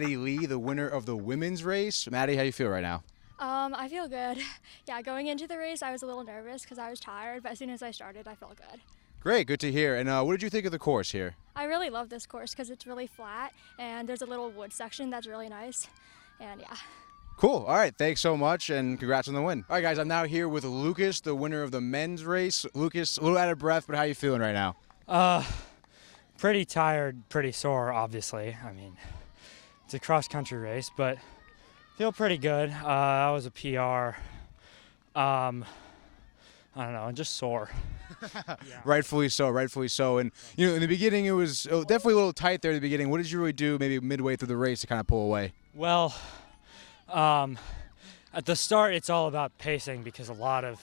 Maddie Lee, the winner of the women's race. Maddie, how you feel right now? I feel good. Yeah, going into the race, I was a little nervous because I was tired, but as soon as I started, I felt good. Great, good to hear. And what did you think of the course here? I really love this course because it's really flat, and there's a little wood section that's really nice, and yeah. Cool. All right, thanks so much, and congrats on the win. All right, guys, I'm now here with Lucas, the winner of the men's race. Lucas, a little out of breath, but how you feeling right now? Pretty tired, pretty sore, obviously. I mean, it's a cross-country race, but feel pretty good. That was a PR. I don't know, just sore. Yeah. Rightfully so, rightfully so. And, you know, in the beginning, it was definitely a little tight there at the beginning. What did you really do maybe midway through the race to kind of pull away? Well, at the start, it's all about pacing because a lot of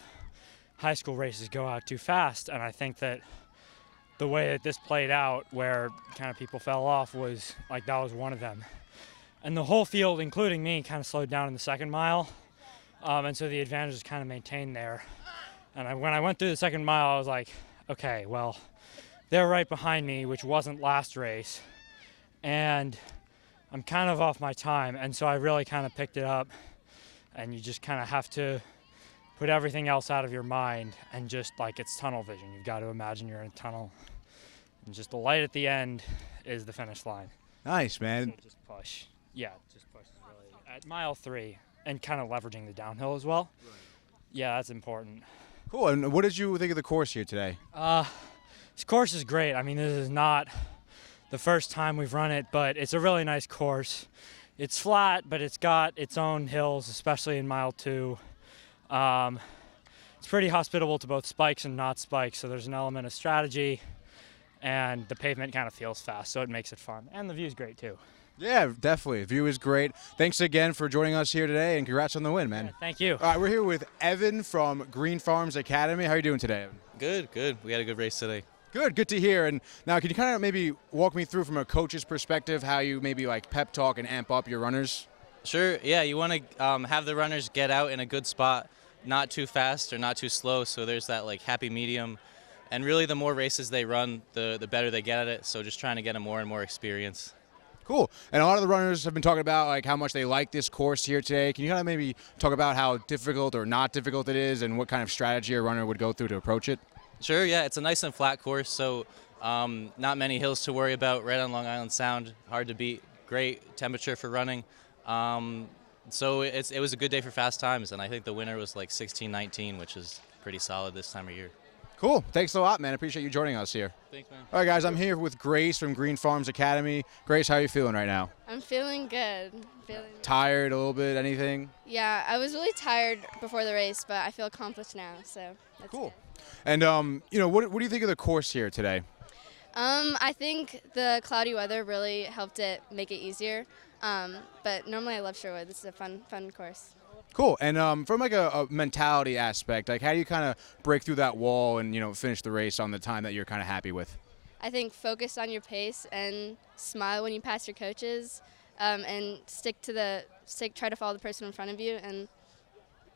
high school races go out too fast, and I think that the way that this played out, where kind of people fell off, was like that was one of them. And the whole field, including me, kind of slowed down in the second mile, and so the advantage is kind of maintained there. And when I went through the second mile, I was like, okay, well, they're right behind me, which wasn't last race, and I'm kind of off my time, and so I really kind of picked it up, and you just kind of have to put everything else out of your mind and just like it's tunnel vision. You've got to imagine you're in a tunnel, and just the light at the end is the finish line. Nice, man. So just push. Yeah, just push is really at mile 3, and kind of leveraging the downhill as well. Right. Yeah, that's important. Cool. And what did you think of the course here today? This course is great. I mean, this is not the first time we've run it, but it's a really nice course. It's flat, but it's got its own hills, especially in mile 2. It's pretty hospitable to both spikes and not spikes, so there's an element of strategy, and the pavement kind of feels fast, so it makes it fun. And the view's great too. Yeah, definitely. The view is great. Thanks again for joining us here today, and congrats on the win, man. Yeah, thank you. All right, we're here with Evan from Green Farms Academy. How are you doing today, Evan? Good, good. We had a good race today. Good to hear. And now, can you kind of maybe walk me through from a coach's perspective how you maybe like pep talk and amp up your runners? Sure, yeah, you want to have the runners get out in a good spot, not too fast or not too slow, so there's that like happy medium. And really the more races they run, the better they get at it, so just trying to get them more and more experience. Cool. And a lot of the runners have been talking about like how much they like this course here today. Can you kind of maybe talk about how difficult or not difficult it is and what kind of strategy a runner would go through to approach it? Sure, yeah, it's a nice and flat course, so not many hills to worry about, right on Long Island Sound, hard to beat, great temperature for running. So it was a good day for fast times, and I think the winner was like 16:19, which is pretty solid this time of year. Cool. Thanks a lot, man. I appreciate you joining us here. Thanks, man. All right, guys, I'm here with Grace from Green Farms Academy. Grace, how are you feeling right now? I'm feeling good. Tired a little bit, anything? Yeah, I was really tired before the race, but I feel accomplished now, so that's cool. Good. And, you know, what do you think of the course here today? I think the cloudy weather really helped it make it easier, but normally I love Sherwood. This is a fun course. Cool. And from like a mentality aspect, like how do you kind of break through that wall and, you know, finish the race on the time that you're kind of happy with? I think focus on your pace and smile when you pass your coaches, and try to follow the person in front of you, and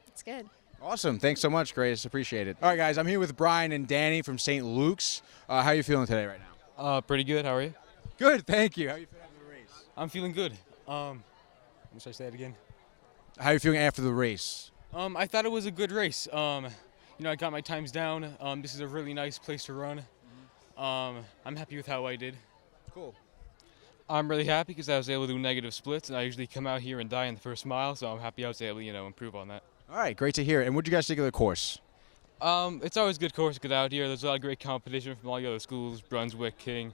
it's good. Awesome. Thanks so much, Grace. Appreciate it. All right, guys, I'm here with Brian and Danny from St. Luke's. How are you feeling today right now? Pretty good. How are you? Good, thank you. How are you feeling after the race? I'm feeling good. Should I say it again? How are you feeling after the race? I thought it was a good race. You know, I got my times down. This is a really nice place to run. I'm happy with how I did. Cool. I'm really happy because I was able to do negative splits, and I usually come out here and die in the first mile, so I'm happy I was able to, you know, improve on that. All right, great to hear. And what did you guys think of the course? It's always a good course to get out here. There's a lot of great competition from all the other schools, Brunswick, King.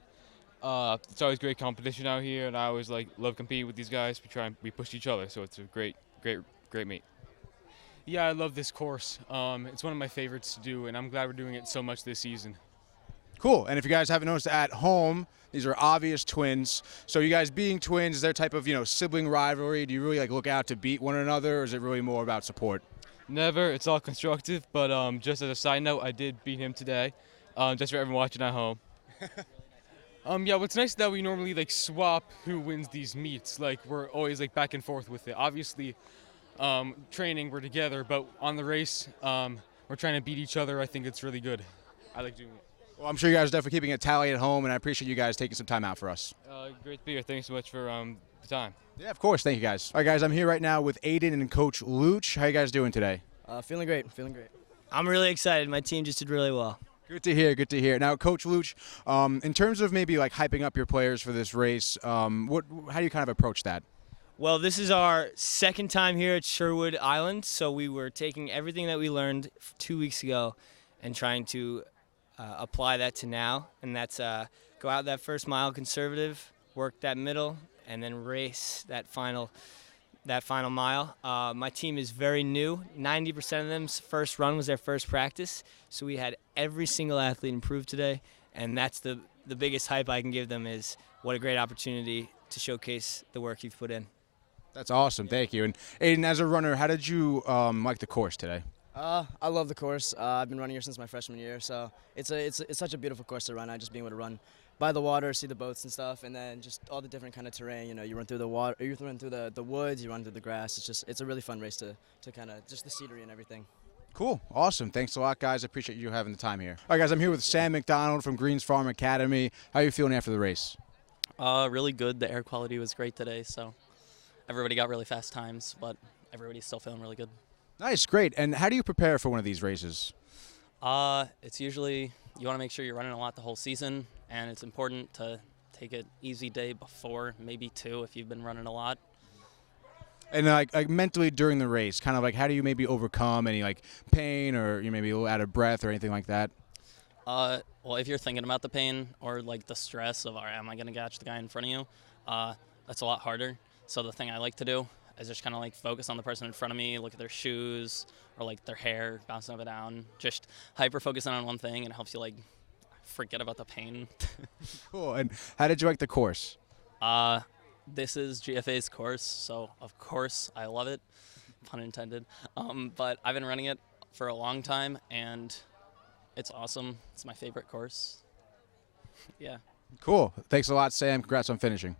It's always great competition out here, and I always love competing with these guys. We push each other, so it's a great meet. Yeah, I love this course. It's one of my favorites to do, and I'm glad we're doing it so much this season. Cool. And if you guys haven't noticed at home, these are obvious twins. So you guys being twins, is there a type of, you know, sibling rivalry? Do you really like look out to beat one another, or is it really more about support? Never. It's all constructive. But just as a side note, I did beat him today. Just for everyone watching at home. Yeah, what's nice is that we normally swap who wins these meets. We're always back and forth with it. Obviously, training we're together, but on the race, we're trying to beat each other. I think it's really good. I like doing it. Well, I'm sure you guys are definitely keeping a tally at home, and I appreciate you guys taking some time out for us. Great to be here. Thanks so much for the time. Yeah, of course. Thank you, guys. All right, guys, I'm here right now with Aiden and Coach Luch. How you guys doing today? Feeling great, feeling great. I'm really excited. My team just did really well. Good to hear. Good to hear. Now, Coach Luch, in terms of maybe like hyping up your players for this race, how do you kind of approach that? Well, this is our second time here at Sherwood Island, so we were taking everything that we learned 2 weeks ago and trying to apply that to now, and that's go out that first mile conservative, work that middle, and then race that final mile. My team is very new. 90% of them's first run was their first practice, so we had every single athlete improve today, and that's the biggest hype I can give them is what a great opportunity to showcase the work you've put in. That's awesome. Thank you. And Aiden, as a runner, how did you like the course today? I love the course. I've been running here since my freshman year, so it's such a beautiful course to run. Just being able to run by the water, see the boats and stuff, and then just all the different kind of terrain. You know, you run through the water, you run through the woods, you run through the grass. It's a really fun race to kind of just the scenery and everything. Cool. Awesome. Thanks a lot, guys. I appreciate you having the time here. All right, guys, I'm here with Sam McDonald from Greens Farm Academy. How are you feeling after the race? Really good. The air quality was great today, so everybody got really fast times, but everybody's still feeling really good. Nice. Great. And how do you prepare for one of these races? It's usually you want to make sure you're running a lot the whole season, and it's important to take an easy day before, maybe two if you've been running a lot. And like mentally during the race, kind of like how do you maybe overcome any like pain or you maybe a little out of breath or anything like that? Well, if you're thinking about the pain or like the stress of, all right, am I going to catch the guy in front of you? That's a lot harder. So the thing I like to do is just kind of like focus on the person in front of me, look at their shoes or like their hair, bouncing up and down, just hyper focusing on one thing, and it helps you like forget about the pain. Cool. And how did you like the course? This is GFA's course, so of course I love it, pun intended. But I've been running it for a long time, and it's awesome. It's my favorite course. Yeah. Cool. Thanks a lot, Sam. Congrats on finishing.